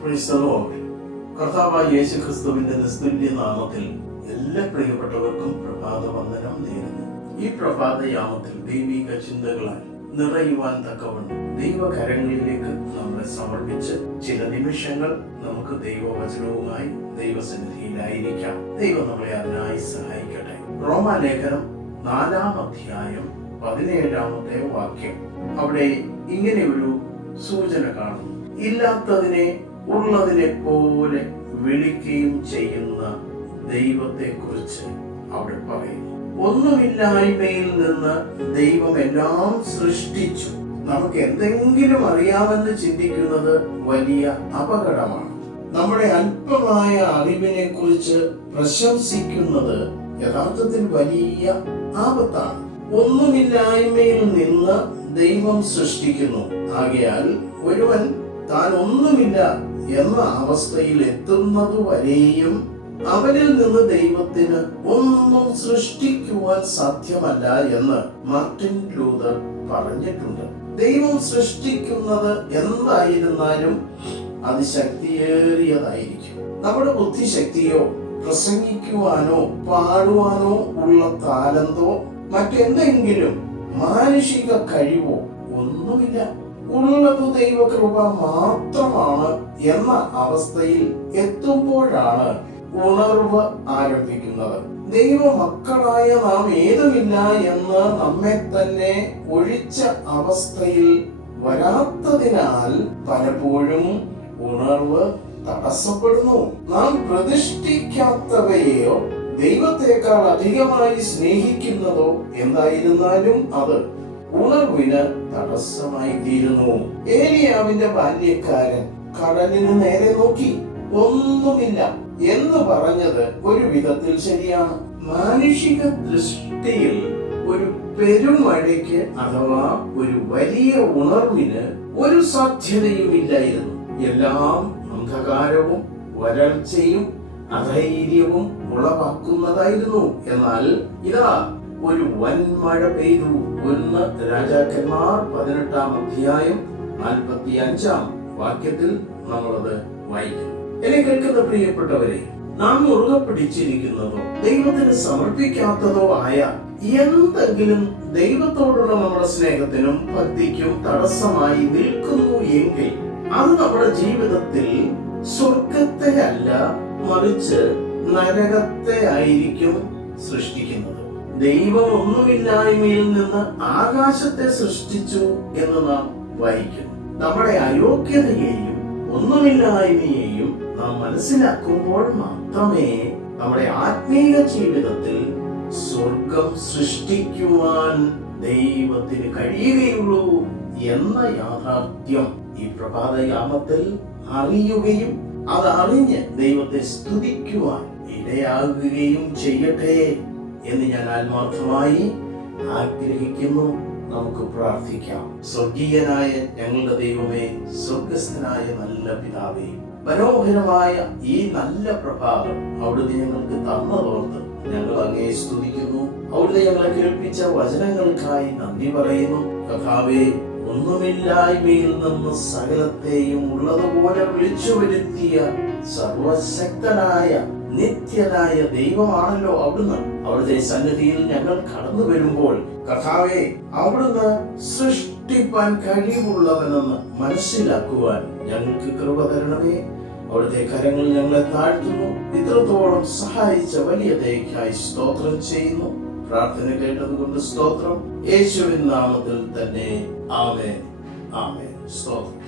കർത്താവായ യേശു ക്രിസ്തുവിന്റെ നിസ്തുല്യ നാമത്തിൽ എല്ലാ പ്രിയപ്പെട്ടവർക്കും പ്രഭാത വന്ദനം നേരുന്നു. ഈ പ്രഭാതയാമത്തിൽ ദൈവിക ചിന്തകളാൽ നിറയുവാൻ തക്കവണ്ണം ദൈവകരങ്ങളിലേക്ക് നമ്മളെ സമർപ്പിച്ച് ചില നിമിഷങ്ങൾ നമുക്ക് ദൈവവചനവുമായി ദൈവസന്നിധിയിലായിരിക്കാം. ദൈവം നമ്മളെ അതിനായി സഹായിക്കട്ടെ. റോമാലേഖനം നാലാം അധ്യായം പതിനേഴാമത്തെ വാക്യം. അവിടെ ഇങ്ങനെ ഒരു സൂചന കാണുന്നു. ഇല്ലാത്തതിനെ ഉള്ളതിനെ പോലെ വിളിക്കുകയും ചെയ്യുന്ന ദൈവത്തെ കുറിച്ച് അവിടെ പറയുന്നു ഒന്നുമില്ലായ്മയിൽ നിന്ന് ദൈവം എല്ലാം സൃഷ്ടിച്ചു. നമുക്ക് എന്തെങ്കിലും അറിയാമെന്ന് ചിന്തിക്കുന്നത് വലിയ അപകടമാണ്. നമ്മുടെ അല്പമായ അറിവിനെ കുറിച്ച് പ്രശംസിക്കുന്നത് യഥാർത്ഥത്തിൽ വലിയ ആപത്താണ്. ഒന്നുമില്ലായ്മയിൽ നിന്ന് ദൈവം സൃഷ്ടിക്കുന്നു. ആകയാൽ ഒരുവൻ താൻ ഒന്നുമില്ല എന്ന അവസ്ഥയിൽ എത്തുന്നത് വരെയും നിന്ന് ദൈവത്തിന് ഒന്നും സൃഷ്ടിക്കുവാൻ സാധ്യമല്ല എന്ന് മാർട്ടിൻ ലൂതർ പറഞ്ഞിട്ടുണ്ട്. ദൈവം സൃഷ്ടിക്കുന്നത് എന്തായിരുന്നാലും അത് ശക്തിയേറിയതായിരിക്കും നമ്മുടെ ബുദ്ധിശക്തിയോ പ്രസംഗിക്കുവാനോ പാടുവാനോ ഉള്ള താലന്തോ മറ്റെന്തെങ്കിലും മാനുഷിക കഴിവോ ഒന്നുമില്ല. ഉള്ളത് ദൈവകൃപ മാത്രമാണ് എന്ന അവസ്ഥയിൽ എത്തുമ്പോഴാണ് ഉണർവ് ആരംഭിക്കുന്നത്. ദൈവ മക്കളായ നാം ഏതുമില്ല എന്ന് നമ്മെ തന്നെ ഒഴിച്ച അവസ്ഥയിൽ വരാത്തതിനാൽ പലപ്പോഴും ഉണർവ് തടസ്സപ്പെടുന്നു. നാം പ്രതിഷ്ഠിക്കാത്തവയെയോ ദൈവത്തെക്കാൾ അധികമായി സ്നേഹിക്കുന്നതോ എന്തായിരുന്നാലും അത് ഉണർവിന് തടസ്സമായി തീരുന്നു. ഏലിയാവിന്റെ ബാല്യക്കാരൻ കടലിന് നേരെ നോക്കി ഒന്നുമില്ല എന്ന് പറഞ്ഞത് ഒരു വിധത്തിൽ ശരിയാണ്. മാനുഷിക ദൃഷ്ടിയിൽ ഒരു പെരുമഴയ്ക്ക് അഥവാ ഒരു വലിയ ഉണർവിന് ഒരു സാധ്യതയും ഇല്ലായിരുന്നു എല്ലാം അന്ധകാരവും വരൾച്ചയും അധൈര്യവും ഉളവാക്കുന്നതായിരുന്നു. എന്നാൽ ഇതാ ഒരു വൻമഴ പെയ്തു. ഒന്ന് രാജാക്കന്മാർ പതിനെട്ടാം അധ്യായം നാൽപ്പത്തി അഞ്ചാം വാക്യത്തിൽ നമ്മളത് വായിക്കുന്നു. എന്നെ കേൾക്കുന്ന പ്രിയപ്പെട്ടവരെ നാം മുറുകെ പിടിച്ചിരിക്കുന്നതോ ദൈവത്തിന് സമർപ്പിക്കാത്തതോ ആയ എന്തെങ്കിലും ദൈവത്തോടുള്ള നമ്മുടെ സ്നേഹത്തിനും ഭക്തിക്കും തടസ്സമായി നിൽക്കുന്നു എങ്കിൽ അത് നമ്മുടെ ജീവിതത്തിൽ സ്വർഗത്തെ അല്ല മറിച്ച് നരകത്തെ ആയിരിക്കും സൃഷ്ടിക്കുന്നത്. ദൈവം ഒന്നുമില്ലായ്മയിൽ നിന്ന് ആകാശത്തെ സൃഷ്ടിച്ചു എന്ന് നാം വായിക്കുന്നു. നമ്മുടെ അയോഗ്യതയെയും ഒന്നുമില്ലായ്മയെയും നാം മനസ്സിലാക്കുമ്പോൾ മാത്രമേ നമ്മുടെ ആത്മീയ ജീവിതത്തിൽ സ്വർഗം സൃഷ്ടിക്കുവാൻ ദൈവത്തിന് കഴിയുകയുള്ളൂ എന്ന യാഥാർത്ഥ്യം ഈ പ്രഭാതയാമത്തിൽ അറിയുകയും അതറിഞ്ഞ് ദൈവത്തെ സ്തുതിക്കുവാൻ ഇടയാകുകയും ചെയ്യട്ടെ. എന്ന് ഞാൻ ആത്മാർത്ഥമായി ആഗ്രഹിക്കുന്നു. നമുക്ക് പ്രാർത്ഥിക്കാം. സ്വർഗീയനായ ഞങ്ങളുടെ ദൈവമേ സ്വർഗസ്ഥനായ നല്ല പിതാവേ മനോഹരമായ ഈ നല്ല പ്രഭാതം അവിടുന്ന് ഞങ്ങൾക്ക് തന്നതോർത്ത് ഞങ്ങൾ അങ്ങേ സ്തുതിക്കുന്നു. അവിടുന്ന് ഞങ്ങളെ കേൾപ്പിച്ച വചനങ്ങൾക്കായി നന്ദി പറയുന്നു. കഥാവേ ഒന്നുമില്ലായ്മയിൽ നിന്ന് സകലത്തെയും ഉള്ളതുപോലെ വിളിച്ചു വരുത്തിയ സർവശക്തനായ നിത്യനായ ദൈവമാണല്ലോ അവിടുന്ന്. അവിടുത്തെ സന്നിധിയിൽ ഞങ്ങൾ കടന്നു വരുമ്പോൾ കഥാവെ അവിടുന്ന് സൃഷ്ടിപ്പാൻ കഴിവുള്ളവനെന്ന് മനസ്സിലാക്കുവാൻ ഞങ്ങൾക്ക് കൃപ തരണമേ. അവിടുത്തെ കരങ്ങൾ ഞങ്ങളെ താഴ്ത്തുന്നു. ഇത്രത്തോളം സഹായിച്ച വലിയ ദയക്കായി സ്തോത്രം ചെയ്യുന്നു. പ്രാർത്ഥന കേട്ടതുകൊണ്ട് സ്തോത്രം. യേശുവിൻ നാമത്തിൽ തന്നെ ആമേ ആമേ സ്തോത്രം.